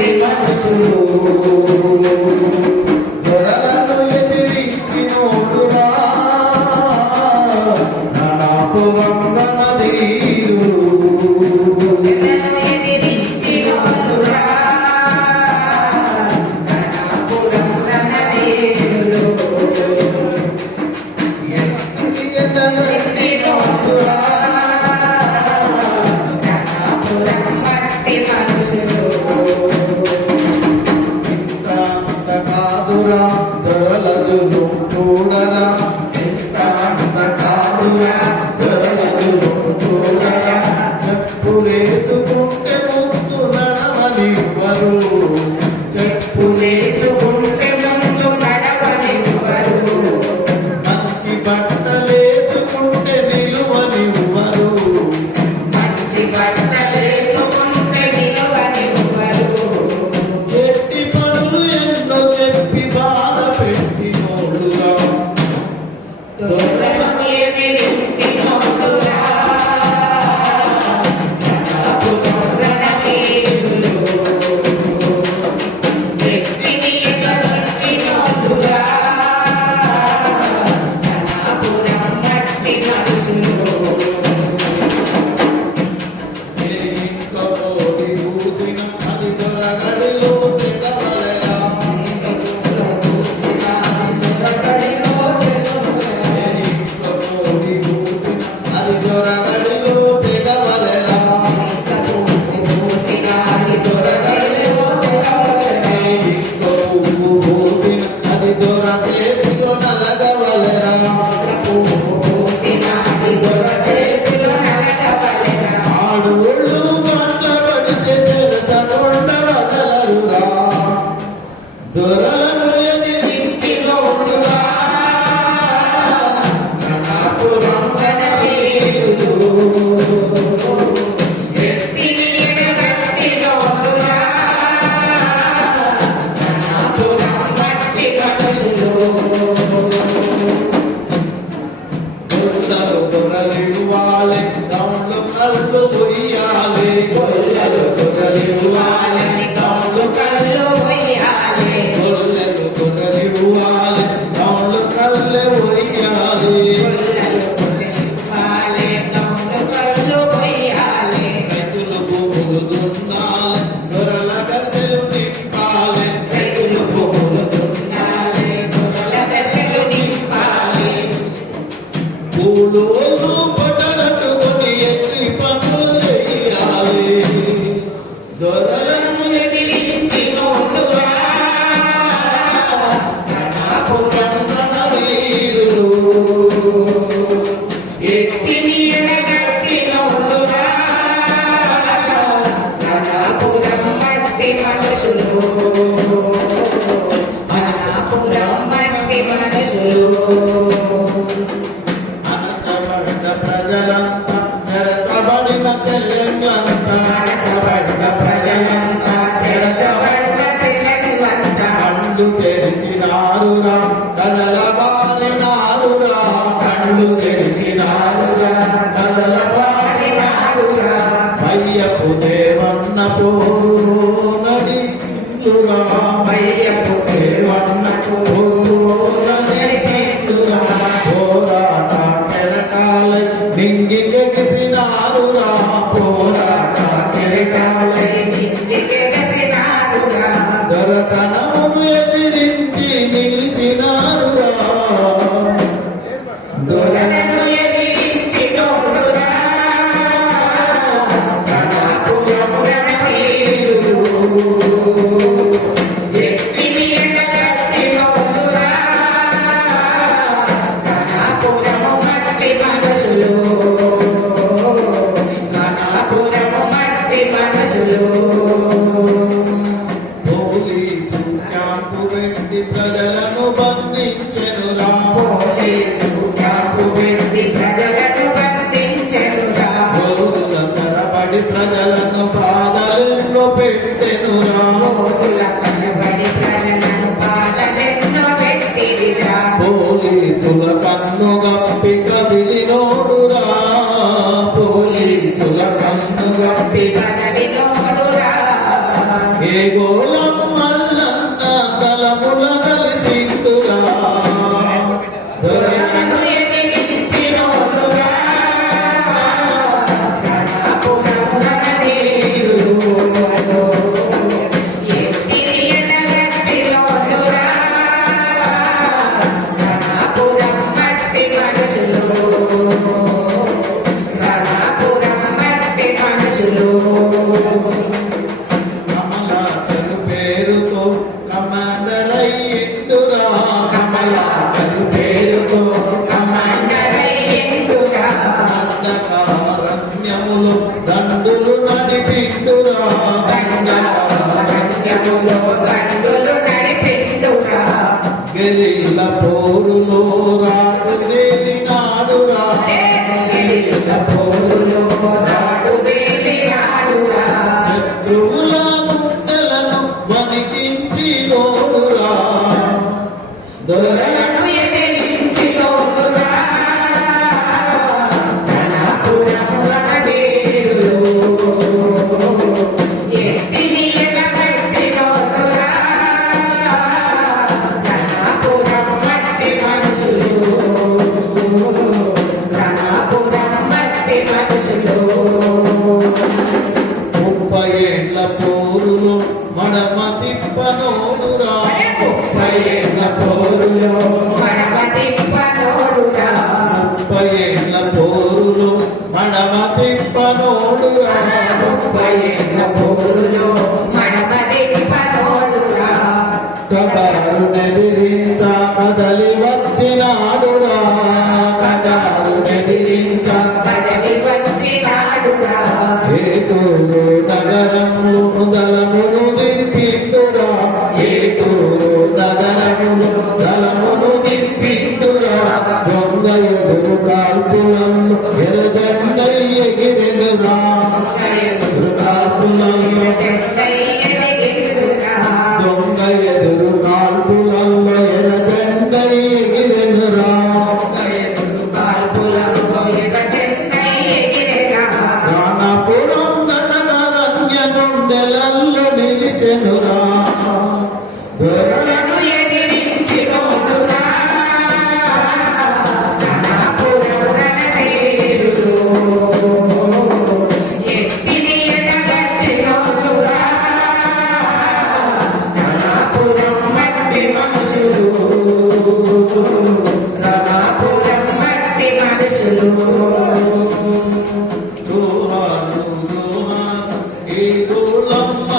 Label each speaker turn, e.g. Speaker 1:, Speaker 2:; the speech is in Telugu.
Speaker 1: పితరుడు doctor.
Speaker 2: comigo. తెరిచినారురా కదల బారినారురా కళ్ళు తెరిచినారురా కదల
Speaker 1: బారినారురా
Speaker 2: భయ్యపు దేవన్న పోరు నడిచిల్లురా. సులభం నువ్వు
Speaker 1: పిల్లగడి నోడురా.
Speaker 2: ఏ
Speaker 1: గో
Speaker 2: ಕಿಲೋಡು কাল পেলাম Idulam